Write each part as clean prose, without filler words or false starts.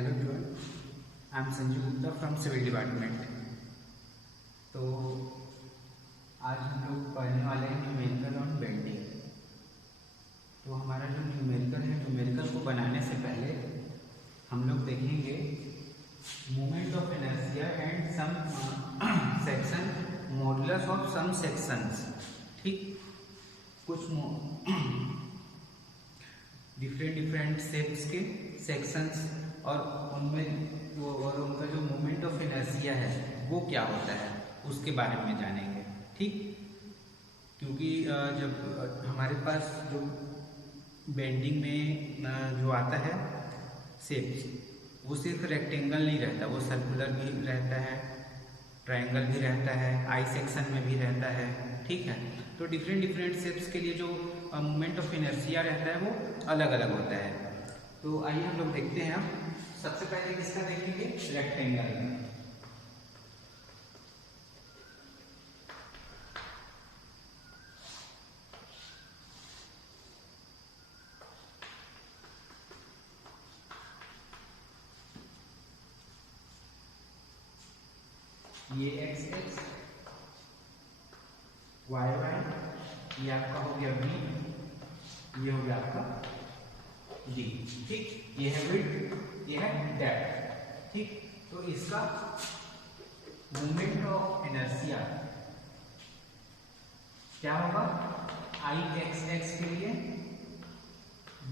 Hello everyone, I am Sanju Gupta from civil department. तो आज हम लोग पढ़ने वाले हैं न्यूमेरिकल ऑन बेंडिंग। तो हमारा जो न्यूमेरिकल है, न्यूमेरिकल को बनाने से पहले हम लोग देखेंगे moment of inertia and some section, modulus of some sections. ठीक, कुछ डिफरेंट शेप्स के सेक्शंस और उनमें और उनका जो मोमेंट ऑफ इनर्शिया है वो क्या होता है उसके बारे में जानेंगे। ठीक, क्योंकि जब हमारे पास जो बेंडिंग में जो आता है शेप्स, वो सिर्फ रेक्टेंगल नहीं रहता, वो सर्कुलर भी रहता है, ट्रायंगल भी रहता है, आई सेक्शन में भी रहता है। ठीक है, तो डिफरेंट शेप्स के लिए जो मोमेंट ऑफ इनर्शिया रहता है वो अलग अलग होता है। तो आइए हम लोग देखते हैं। अब सबसे पहले किसका देखेंगे? रेक्टेंगल। ये एक्स एक्स, वाई वाई, ये आपका हो गया बी, ये हो गया आपका डी। ठीक, ये है विड्थ, ये है डेप्थ। ठीक, तो इसका मोमेंट ऑफ इनर्शिया क्या होगा? आई एक्स एक्स के लिए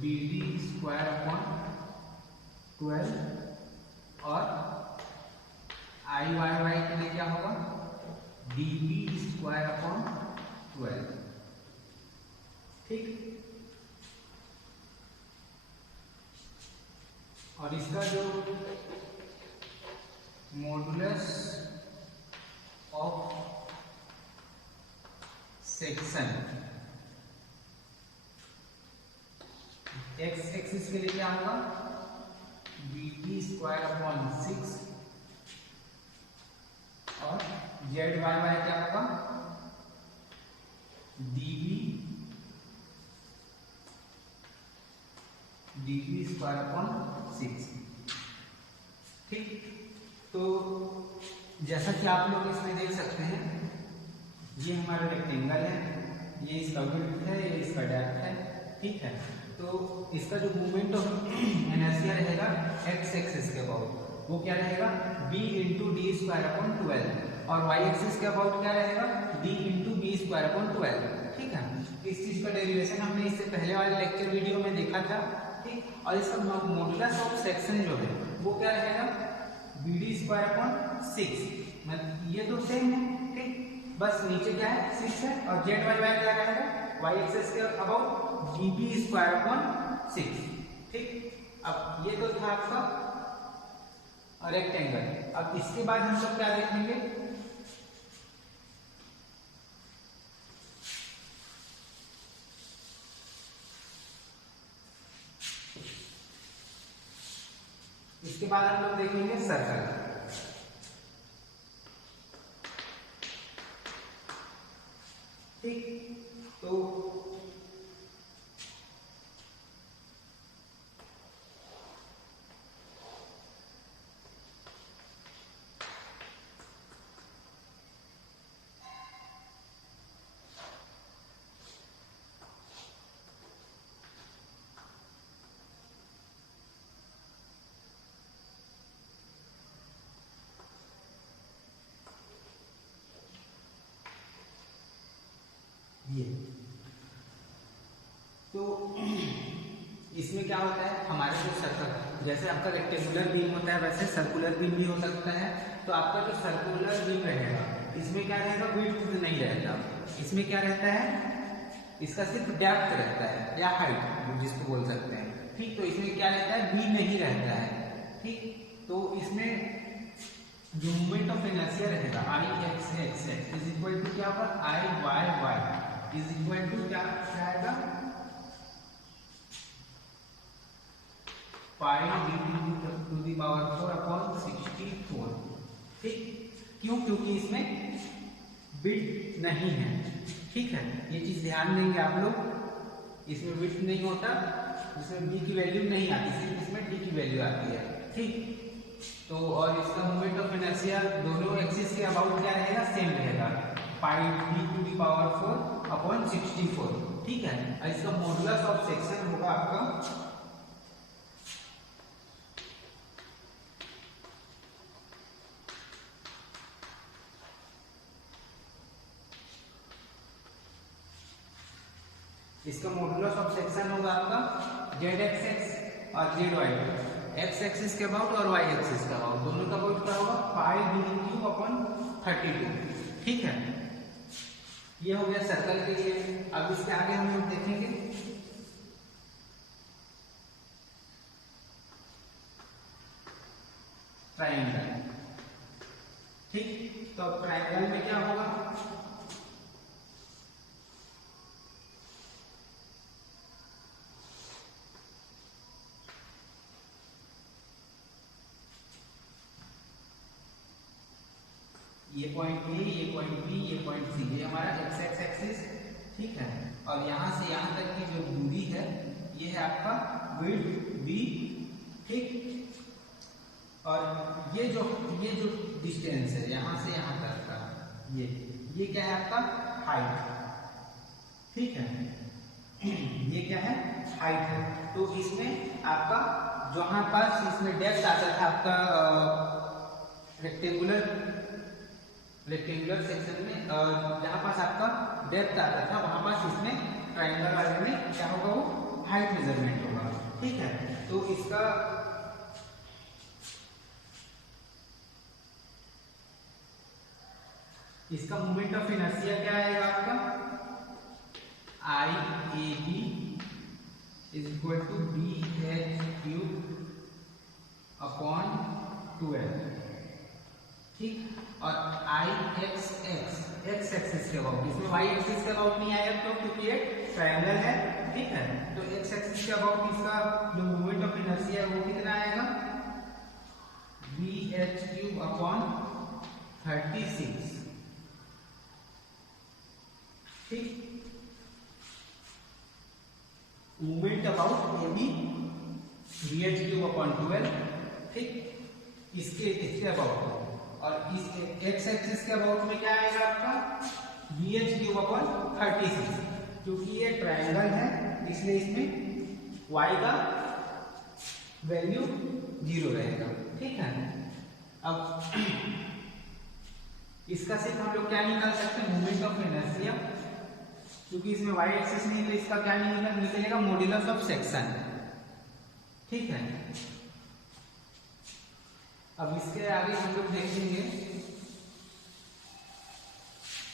बी डी स्क्वायर अपॉन 12 और आई वाई वाई के लिए क्या होगा? D B square upon 12। ठीक, और इसका जो modulus of section X axis के लिए क्या होगा? बी टी स्क्वायर अपॉन 6 और जेड वाई वाई क्या होगा? D B square upon 6। ठीक, तो जैसा कि आप लोग इसमें देख सकते हैं, ये हमारा रेक्टेंगल है, ये इसका विड्थ है, ये इसका डेप्थ है। ठीक है, तो इसका जो मोमेंट ऑफ इनर्शिया रहेगा एक्स एक्सिस के अबाउट, वो क्या रहेगा? b into D square upon 12 और y एक्सिस के अबाउट क्या रहेगा? d into B square upon 12। ठीक है, इस चीज का डेरिवेशन हमने इससे पहले वाले लेक्चर वीडियो में देखा था। ठीक, और इसका मॉडुलस ऑफ सेक्शन जो है वो क्या रहेगा? B D square upon 6। मतलब ये तो सेम है। ठीक, बस नीचे क्या है? 6 है और जेड वाई वाई क्या रहेगा? y एक्सिस के about D B square upon 6। ठीक, अब ये तो था आपका रेक्टेंगल। अब इसके बाद हम सब क्या देखेंगे? इसके बाद हम लोग देखेंगे सर्कल। ठीक, तो ये तो इसमें क्या होता है? हमारे जो सर्कल, जैसे आपका रेक्टेंगुलर बीम होता है वैसे सर्कुलर बीम भी हो सकता है। तो आपका जो सर्कुलर बीम रहेगा इसमें क्या रहेगा? विड्थ नहीं रहेगा, इसमें क्या रहता है? इसका सिर्फ डेप्थ रहता है या हाइट जिसको बोल सकते हैं। ठीक, तो इसमें क्या रहता है? बी नहीं रहता है। ठीक, तो इसमें जो मोमेंट ऑफ इनर्शिया रहेगा I X X is equal to क्या होगा? I Y Y is equal to क्या आएगा? Pi to the power 4 upon 64। ठीक, क्यों? क्योंकि इसमें विड्थ नहीं है। ठीक है, ये चीज ध्यान देंगे आप लोग। इसमें विड्थ नहीं होता, इसमें बी की वैल्यू नहीं आती, सिर्फ इसमें डी की वैल्यू आती है। ठीक। तो और इसका मोमेंट ऑफ इनर्शिया दोनों एक्सिस के अबाउट क्या रहेगा, सेम रहेगा, pi d to the power 4 upon 64, ठीक है। और इसका मॉडुलस ऑफ सेक्शन होगा आपका इसका मॉडुलस ऑफ सेक्शन होगा आपका जेड एक्स एक्स और जेड वाई, एक्स एक्सिस के अबाउट और वाई एक्सिस के अबाउट, दोनों का अबाउट क्या होगा पाई d क्यूब अपॉन 32, ठीक है। ये हो गया सर्कल के लिए। अब इसके आगे हम लोग देखेंगे ट्रायंगल, ठीक। तो अब ट्रायंगल में क्या होगा, ये पॉइंट ए, ये पॉइंट बी, ये पॉइंट सी, ये हमारा एक्स एक्स एक्सिस, ठीक है। और यहाँ से यहाँ तक की जो दूरी है ये है आपका विड्थ बी, ठीक। और ये जो डिस्टेंस है यहाँ से यहाँ तक का, ये क्या है आपका हाइट, ठीक है। ये क्या है हाइट है। तो इसमें आपका जहाँ पास इसमें डेप्थ आता था आपका रेक्टेंगुलर सेक्शन में, जहाँ पास आपका डेप्थ आता था वहां पास इसमें ट्रायंगल वाले में क्या होगा, वो हाइट मेजरमेंट होगा, ठीक है। तो इसका मोमेंट ऑफ इनर्शिया क्या आएगा आपका, I A B is equal to B H cube upon 12, ठीक। और आई एक्स एक्स एक्सिस के अबाउट, इसमें वाई एक्सिस के अबाउट नहीं आया तो क्योंकि ये ट्रायंगल है, ठीक है। तो एक्स एक्सिस के अबाउट इसका जो मोमेंट ऑफ इनर्शिया है वो कितना आएगा, बी एच क्यूब अपॉन 36, ठीक। Moment about A B H cube upon 12, ठीक। इसके अबाउट, और इस एक्स एक्सिस के अबाउट में क्या आएगा आपका बी एच क्यूब अपॉन 36, क्योंकि ये ट्रायंगल है इसलिए इसमें y का वैल्यू 0 रहेगा, ठीक है। अब इसका सिर्फ हम लोग क्या निकाल सकते हैं, मोमेंट ऑफ इनर्शिया, क्योंकि इसमें y एक्सिस नहीं तो इसका क्या निकलेगा, मॉड्यूलस ऑफ सेक्शन, ठीक है। अब इसके आगे हम लोग देखेंगे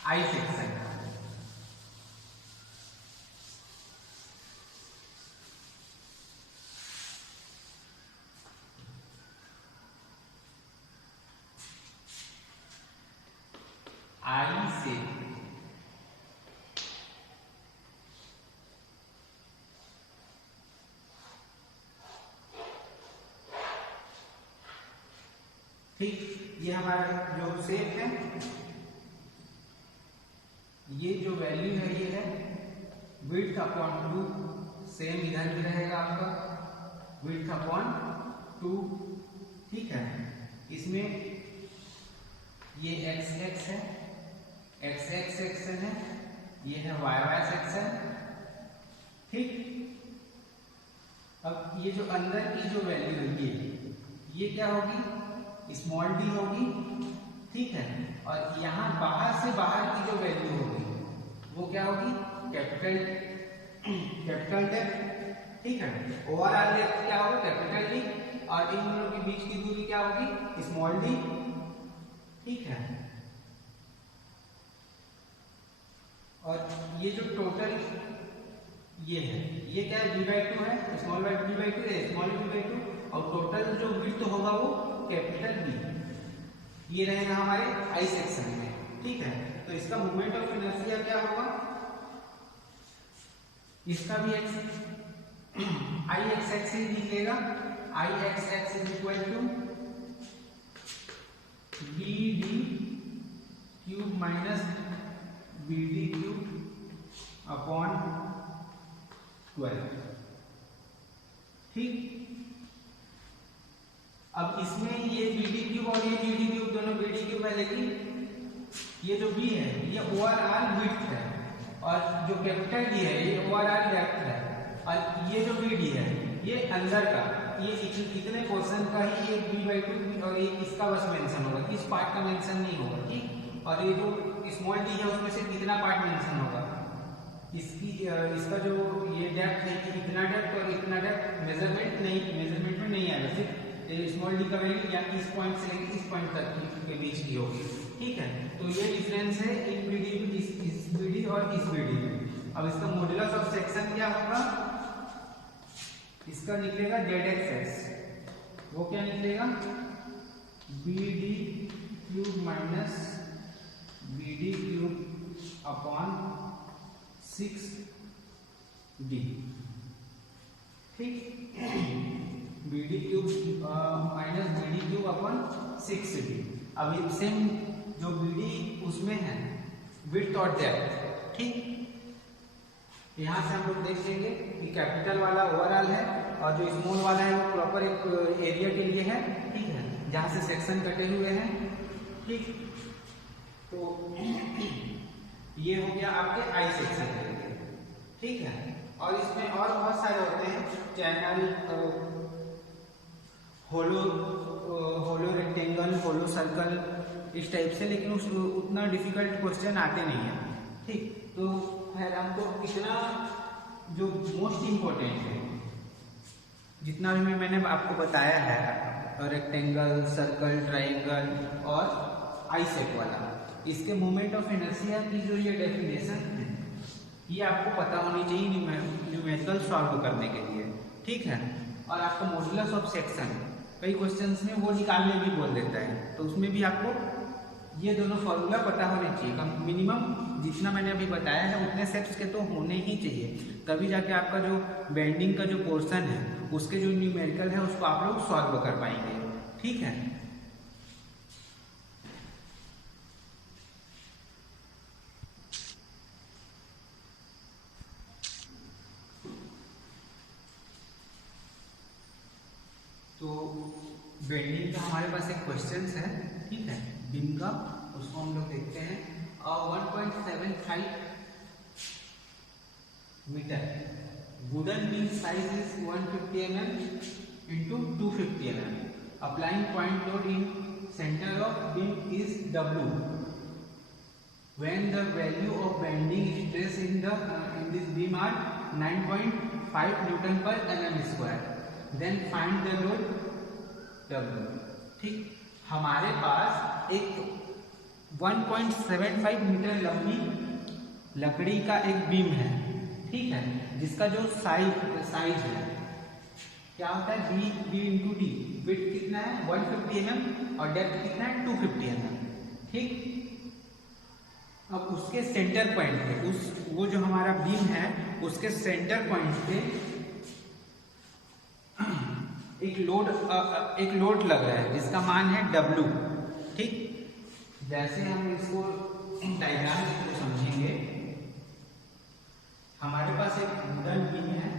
आई सेक्शन, आई से ठीक। ये हमारा जो शेप है, ये जो वैल्यू है ये है विड्थ अपॉन 2, सेम इधर भी रहेगा आपका विड्थ अपॉन 2, ठीक है। इसमें ये एक्स एक्स है, एक्स एक्स सेक्शन है, ये है वाई वाई सेक्शन, ठीक। अब ये जो अंदर की जो वैल्यू है ये क्या होगी, स्मॉल डी होगी, ठीक है। और यहाँ बाहर से बाहर की जो वैल्यू होगी वो क्या होगी, कैपिटल डेप्थ, ठीक है। ओवरऑल डेप्थ क्या होगा, कैपिटल डी, और इन दोनों के बीच की दूरी क्या होगी, स्मॉल डी, ठीक है। और ये जो टोटल ये है, ये क्या है, b/2 है, स्मॉल b/2 है, स्मॉल b/2, और टोटल जो विड्थ होगा वो कैपिटल बी, ये रहेगा हमारे आई सेक्शन में, ठीक है। तो इसका मोमेंट ऑफ इनर्शिया क्या होगा, इसका भी आई एक्स एक्स ही निकलेगा, I X X is equal to B D cube minus B D cube upon 12, ठीक। अब इसमें ये BD क्यूब और ये BD क्यूब दोनों BD क्यूब है, लेकिन ये जो B है ये ओवरऑल विड्थ है और जो कैपिटल D है ये ओवरऑल डेप्थ है, और ये जो BD है ये अंदर का, ये इतने पोर्शन का ही ये B/2 और ये इसका बस मेंशन होगा, इस पार्ट का मेंशन नहीं होगा, ठीक। और ये जो स्मॉल d है उसमें से कितना पार्ट मेंशन होगा, इसका जो ये डेप्थ है कि इतना डेप्थ और इतना डेप्थ मेजरमेंट में नहीं आएगा, सिर्फ स्मॉल डी का वैल्यू या इस पॉइंट से लेकर इस पॉइंट तक के बीच की होगी, ठीक है। तो ये डिफरेंस है इन BD, इस BD और इस BD में। अब इसका मॉड्यूलस ऑफ सेक्शन क्या होगा, इसका निकलेगा ZXX, वो क्या निकलेगा BD cube minus BD cube upon 6D, ठीक। BD cube minus BD cube upon 6D। अब सेम जो BD उसमें है विड्थ और डेप्थ, ठीक। यहाँ से हम लोग देख लेंगे कि कैपिटल वाला ओवरऑल है और जो स्मॉल वाला है वो प्रॉपर एक एरिया के लिए है, ठीक है, जहाँ से सेक्शन कटे हुए हैं, ठीक। तो ये हो गया आपके आई सेक्शन के लिए, ठीक है। और इसमें और बहुत सारे होते हैं, चैनल, होलो रेक्टेंगल, होलो सर्कल, इस टाइप से, लेकिन उतना डिफिकल्ट क्वेश्चन आते नहीं है, ठीक। तो खैर हमको इतना जो मोस्ट इम्पोर्टेंट है, जितना भी मैंने आपको बताया है, रेक्टेंगल, सर्कल, ट्राइंगल और आईसेट वाला, इसके मोमेंट ऑफ इनर्शिया की जो ये डेफिनेशन है ये आपको पता होनी चाहिए न्यूमेरिकल सॉल्व करने के लिए, ठीक है। और आपका मॉड्यूलस ऑफ सेक्शन कई क्वेश्चंस में वो निकालने भी बोल देता है, तो उसमें भी आपको ये दोनों फॉर्मूला पता होने चाहिए। मिनिमम जितना मैंने अभी बताया है उतने सेट्स के तो होने ही चाहिए, तभी जाके आपका जो बेंडिंग का जो पोर्शन है उसके जो न्यूमेरिकल है उसको आप लोग सॉल्व कर पाएंगे, ठीक है। तो बेंडिंग का हमारे पास एक क्वेश्चन है, ठीक है, बीम का, उसको हम लोग देखते हैं। 1.75 metre wooden beam size is 150 mm into 250 mm. Applying point load in center of beam is W. When the value of bending stress in this beam are 9.5 Newton per mm square, then find the load W, ठीक। हमारे पास एक 1.75 metre लंबी लकड़ी का एक beam है, ठीक है, जिसका जो साइज है क्या होता है बी इंटू डी, विड्थ कितना है 150 mm और डेप्थ कितना है 250 mm, ठीक। अब उसके सेंटर पॉइंट पे वो जो हमारा बीम है उसके सेंटर पॉइंट पे एक लोड लग रहा है जिसका मान है W, ठीक। जैसे हम इसको डायग्राम के थ्रू समझेंगे, हमारे पास एक वुडन बीम है,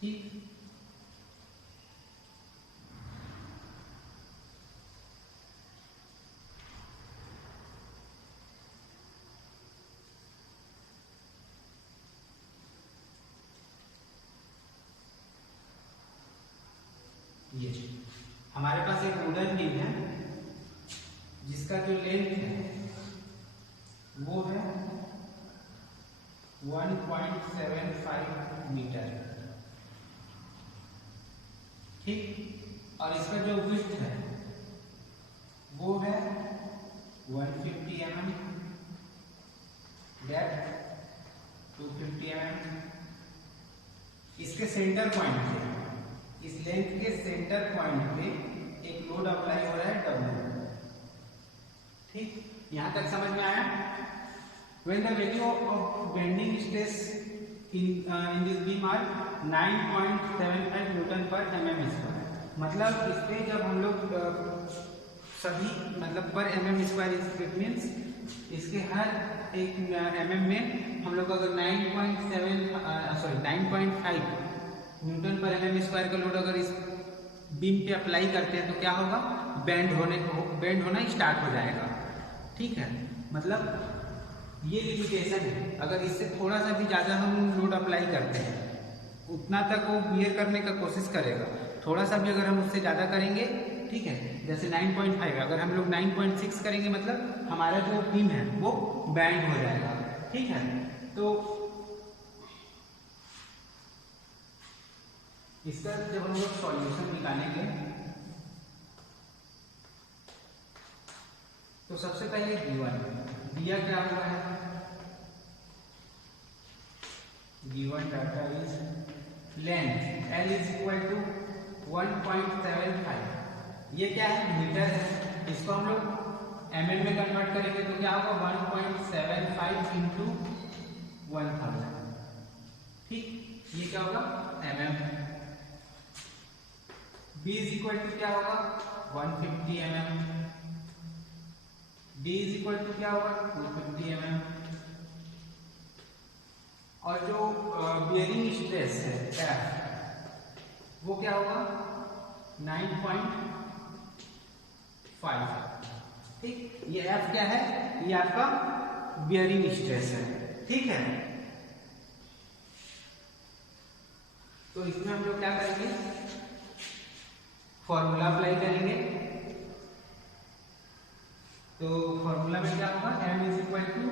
ठीक। ये हमारे पास एक वुडन बीम है जिसका जो लेंथ है वो है 1.75 मीटर, ठीक। और इसका जो विड्थ है वो है 150 mm, डेप्थ 250 mm। इसके सेंटर पॉइंट पे, इस लेंथ के सेंटर पॉइंट पे एक लोड अप्लाई हो रहा है W, ठीक। यहां तक समझ में आया। When the value of bending stress in this beam are 9.75 Newton पर mm स्क्वायर, मतलब इस पे जब हम लोग सभी मतलब पर mm स्क्वायर इट मीन्स इसके हर एक mm में हम लोग अगर 9.5 न्यूटन पर mm स्क्वायर का लोड अगर इस बीम पे अप्लाई करते हैं तो क्या होगा, बेंड होना स्टार्ट हो जाएगा। ठीक है, मतलब ये लिमिटेशन है। अगर इससे थोड़ा सा भी ज़्यादा हम लोड अप्लाई करते हैं उतना तक वो बियर करने का कोशिश करेगा। थोड़ा सा भी अगर हम उससे ज़्यादा करेंगे, ठीक है, जैसे 9.5 अगर हम लोग 9.6 करेंगे मतलब हमारा जो बीम है वो बैंड हो जाएगा। ठीक है, तो इसका जब हम लोग सॉल्यूशन निकालेंगे तो सबसे पहले दिया क्या हुआ है, given data is length L is equal to 1.75। ये क्या है, मीटर है। इसको हम लोग mm में कन्वर्ट करेंगे तो क्या होगा, 1.75 इंटू 1000। ठीक, ये क्या होगा, mm। B is equal to क्या होगा, 150 mm। D is equal to क्या होगा, 250 mm। और जो बियरिंग स्ट्रेस है F वो क्या होगा, 9.5। ठीक, ये F क्या है, ये आपका बियरिंग स्ट्रेस है। ठीक है, तो इसमें हम लोग क्या करेंगे, फॉर्मूला अप्लाई करेंगे। तो फॉर्मूला में क्या होगा, m is equal to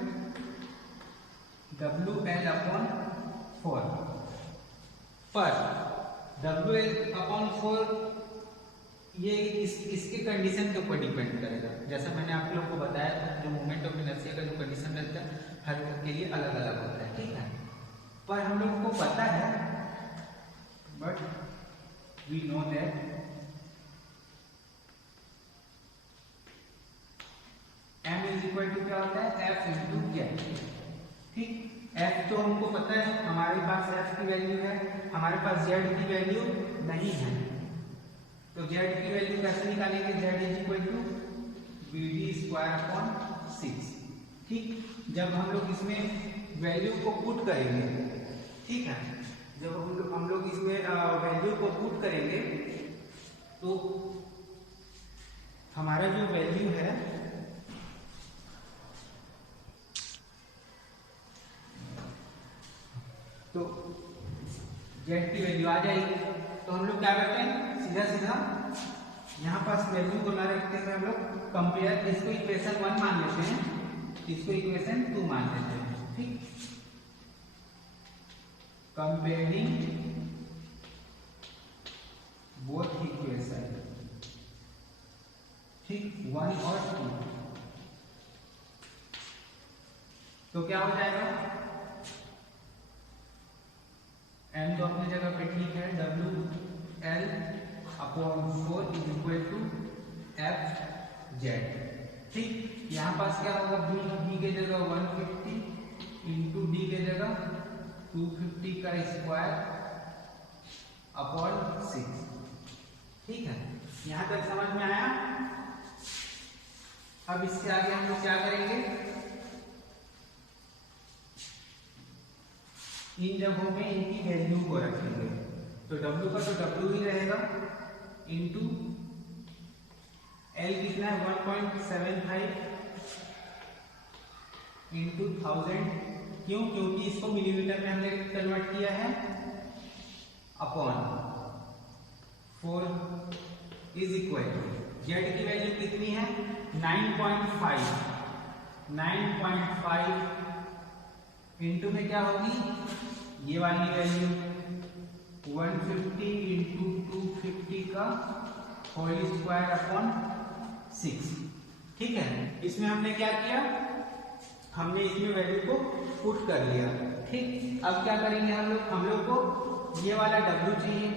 WL/4 पर WL/4 ये इसके कंडीशन के ऊपर डिपेंड करेगा। जैसा मैंने आप लोग को बताया था, जो मोमेंट ऑफ इनर्शिया का जो कंडीशन रहता है हर के लिए अलग अलग होता है। ठीक है, पर हम लोग को पता है, but we know that m is equal to क्या होता है, f इंटू z। ठीक, f तो हमको पता है, हमारे पास f की वैल्यू है, हमारे पास z की वैल्यू नहीं है। तो z की वैल्यू कैसे निकालेंगे, z is equal to BD²/6। ठीक, जब हम लोग इसमें वैल्यू को पुट करेंगे, ठीक है, जब हम लोग इसमें वैल्यू को पुट करेंगे तो हमारा जो वैल्यू है तो z की वैल्यू आ जाएगी। तो हम लोग क्या करते हैं, सीधा सीधा यहाँ पास वैल्यू को ना रखते हुए हम लोग कंपेयर, इसको इक्वेशन 1 मान लेते हैं, इसको इक्वेशन 2 मान लेते हैं। ठीक, कंपेयरिंग बोथ इक्वेशन, ठीक, 1 और 2, तो क्या हो जाएगा, m तो अपनी जगह पे ठीक है, WL/4 is equal to FZ। ठीक, यहाँ पास क्या होगा, B के जगह 150 इंटू D के जगह 250 का स्क्वायर अपॉन 6। ठीक है, यहाँ तक समझ में आया। अब इससे आगे हम लोग क्या करेंगे, इन जगहों में इनकी वैल्यू को रखेंगे। तो W का तो W ही रहेगा, इंटू L कितना है, 1.75 इंटू 1000। क्यों, क्योंकि इसको मिलीमीटर में हमने कन्वर्ट किया है, upon 4 is equal to Z की वैल्यू कितनी है, 9.5 इंटू में क्या होगी, ये वाली वैल्यू 150 इंटू 250 का होल स्क्वायर अपॉन 6। ठीक है, इसमें हमने क्या किया, हमने इसमें वैल्यू को पुट कर लिया। ठीक, अब क्या करेंगे हम लोग को ये वाला W चाहिए,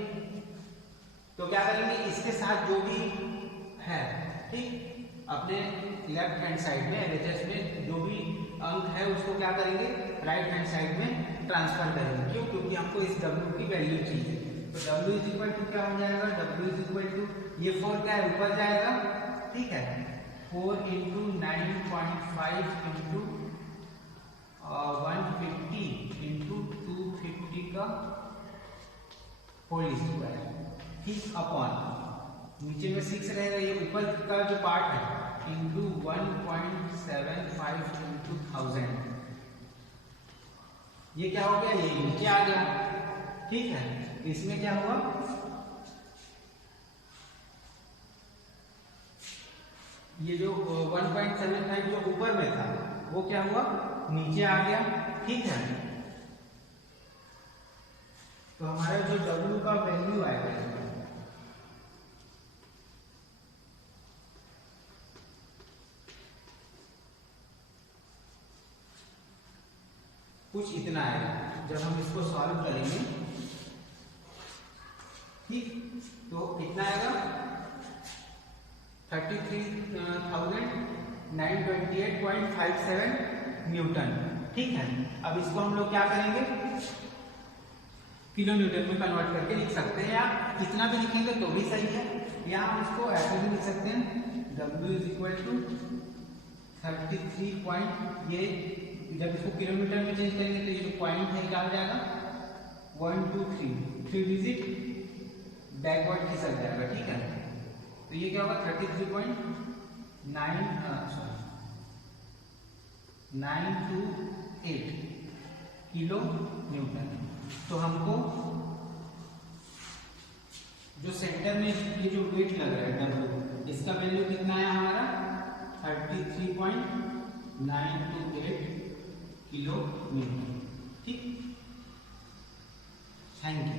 तो क्या करेंगे, इसके साथ जो भी है, ठीक, अपने लेफ्ट हैंड साइड में LHS में जो भी अंक है उसको क्या करेंगे, राइट हैंड साइड में ट्रांसफर करेंगे। क्यों, क्योंकि हमको इस W की वैल्यू चाहिए। तो W इज इक्वल टू क्या हो जाएगा, W इज इक्वल टू, ये 4 क्या है, ऊपर जाएगा। ठीक है, 4 इंटू 9.5 इंटू 150 इंटू 250 का होल स्क्वायर, ठीक, अपॉन नीचे में 6 रहेगा, ये ऊपर का जो पार्ट है इंटू 1.75 इंटू 1000, ये क्या हो गया, ये नीचे आ गया, ठीक है। इसमें क्या हुआ, ये जो 1.75 जो ऊपर में था वो क्या हुआ, नीचे आ गया, ठीक है। तो हमारा जो W का वैल्यू आएगा कुछ इतना आएगा जब हम इसको सॉल्व करेंगे, ठीक। तो कितना आएगा 33,928.57 न्यूटन, ठीक है। अब इसको हम लोग क्या करेंगे, किलो न्यूटन में कन्वर्ट करके लिख सकते हैं, या इतना भी लिखेंगे तो भी सही है, या हम इसको ऐसे भी लिख सकते हैं W इज इक्वल टू 33 ये जब इसको किलोमीटर में चेंज करेंगे तो ये जो पॉइंट है निकाल जाएगा 1 2 3 डिजिट बैकवर्ड खिसक जाएगा, ठीक है। तो ये क्या होगा 33.928 किलो न्यूटन। तो हमको जो सेंटर में ये जो वेट लग रहा है W, इसका वैल्यू कितना है हमारा 33.928 किलो न्यूटन, ठीक। Thank you.